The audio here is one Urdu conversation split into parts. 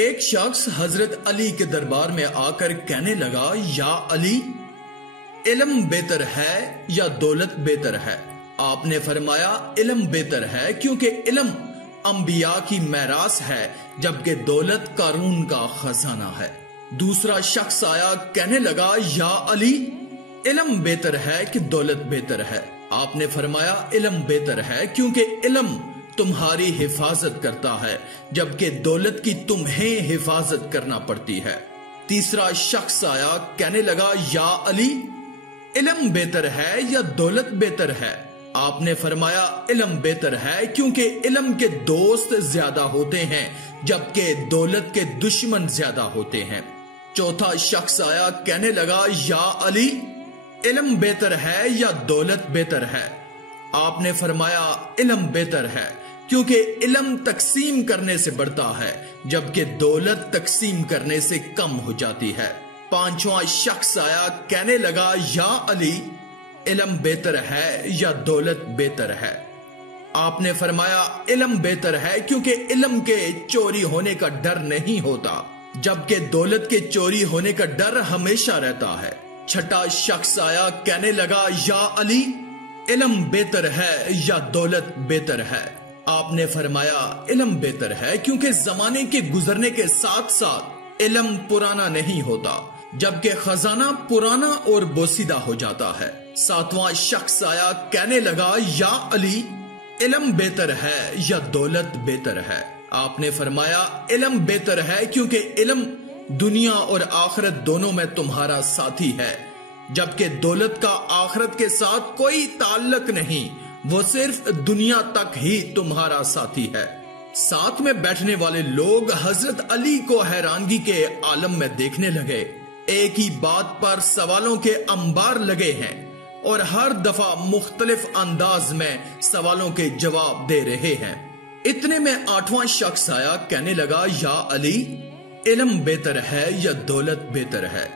ایک شخص حضرت علی کے دربار میں آ کر کہنے لگا، یا علی، علم بہتر ہے یا دولت بہتر ہے؟ آپ نے فرمایا علم بہتر ہے، کیونکہ علم انبیاء کی میراث ہے جبکہ دولت قارون کا خزانہ ہے۔ دوسرا شخص آیا، کہنے لگا، یا علی، علم بہتر ہے کہ دولت بہتر ہے؟ آپ نے فرمایا علم بہتر ہے، کیونکہ علم تمہاری حفاظت کرتا ہے جبکہ دولت کی تمہیں حفاظت کرنا پڑتی ہے۔ تیسرا شخص آیا، کہنے لگا، یا علی، علم بہتر ہے یا دولت بہتر ہے؟ آپ نے فرمایا علم بہتر ہے، کیونکہ علم کے دوست زیادہ ہوتے ہیں جبکہ دولت کے دشمن زیادہ ہوتے ہیں۔ چوتھا شخص آیا، کہنے لگا، یا علی، علم بہتر ہے یا دولت بہتر ہے؟ آپ نے فرمایا علم بہتر ہے، کیونکہ علم تقسیم کرنے سے بڑھتا ہے جبکہ دولت تقسیم کرنے سے کم ہو جاتی ہے۔ پانچواں شخص آیا، کہنے لگا، یا علی، علم بہتر ہے یا دولت بہتر ہے؟ آپ نے فرمایا علم بہتر ہے، کیونکہ علم کے چوری ہونے کا ڈر نہیں ہوتا جبکہ دولت کے چوری ہونے کا ڈر ہمیشہ رہتا ہے۔ چھٹا شخص آیا، کہنے لگا، یا علی، علم بہتر ہے یا دولت بہتر ہے؟ آپ نے فرمایا علم بہتر ہے، کیونکہ زمانے کے گزرنے کے ساتھ ساتھ علم پرانا نہیں ہوتا جبکہ خزانہ پرانا اور بوسیدہ ہو جاتا ہے۔ ساتواں شخص آیا، کہنے لگا، یا علی، علم بہتر ہے یا دولت بہتر ہے؟ آپ نے فرمایا علم بہتر ہے، کیونکہ علم دنیا اور آخرت دونوں میں تمہارا ساتھی ہے جبکہ دولت کا آخرت کے ساتھ کوئی تعلق نہیں، وہ صرف دنیا تک ہی تمہارا ساتھی ہے۔ ساتھ میں بیٹھنے والے لوگ حضرت علی کو حیرانگی کے عالم میں دیکھنے لگے۔ ایک ہی بات پر سوالوں کے انبار لگے ہیں اور ہر دفعہ مختلف انداز میں سوالوں کے جواب دے رہے ہیں۔ اتنے میں آٹھواں شخص آیا، کہنے لگا، یا علی، علم بہتر ہے یا دولت بہتر ہے؟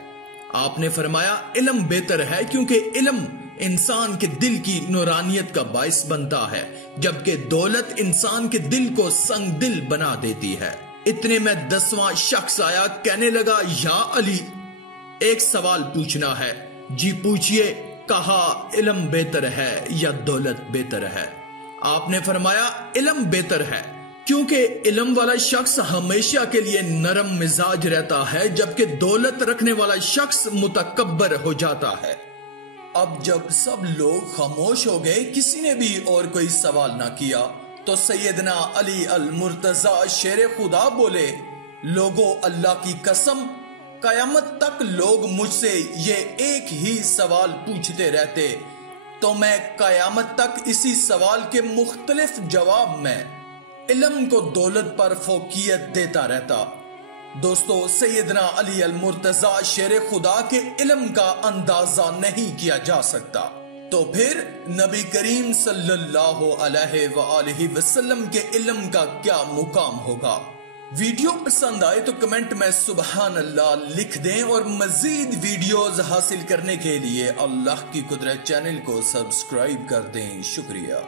آپ نے فرمایا علم بہتر ہے، کیونکہ علم انسان کے دل کی نورانیت کا باعث بنتا ہے جبکہ دولت انسان کے دل کو سنگ دل بنا دیتی ہے۔ اتنے میں دسواں شخص آیا، کہنے لگا، یا علی، ایک سوال پوچھنا ہے۔ جی پوچھئے، کہا علم بہتر ہے یا دولت بہتر ہے؟ آپ نے فرمایا علم بہتر ہے، کیونکہ علم والا شخص ہمیشہ کے لیے نرم مزاج رہتا ہے جبکہ دولت رکھنے والا شخص متکبر ہو جاتا ہے۔ اب جب سب لوگ خاموش ہو گئے، کسی نے بھی اور کوئی سوال نہ کیا، تو سیدنا علی المرتضی شیر خدا بولے، لوگوں، اللہ کی قسم، قیامت تک لوگ مجھ سے یہ ایک ہی سوال پوچھتے رہتے تو میں قیامت تک اسی سوال کے مختلف جواب میں علم کو دولت پر فوقیت دیتا رہتا۔ دوستو، سیدنا علی المرتضی شیر خدا کے علم کا اندازہ نہیں کیا جا سکتا، تو پھر نبی کریم صلی اللہ علیہ وآلہ وسلم کے علم کا کیا مقام ہوگا؟ ویڈیو پسند آئے تو کمنٹ میں سبحان اللہ لکھ دیں اور مزید ویڈیوز حاصل کرنے کے لیے اللہ کی قدرت چینل کو سبسکرائب کر دیں۔ شکریہ۔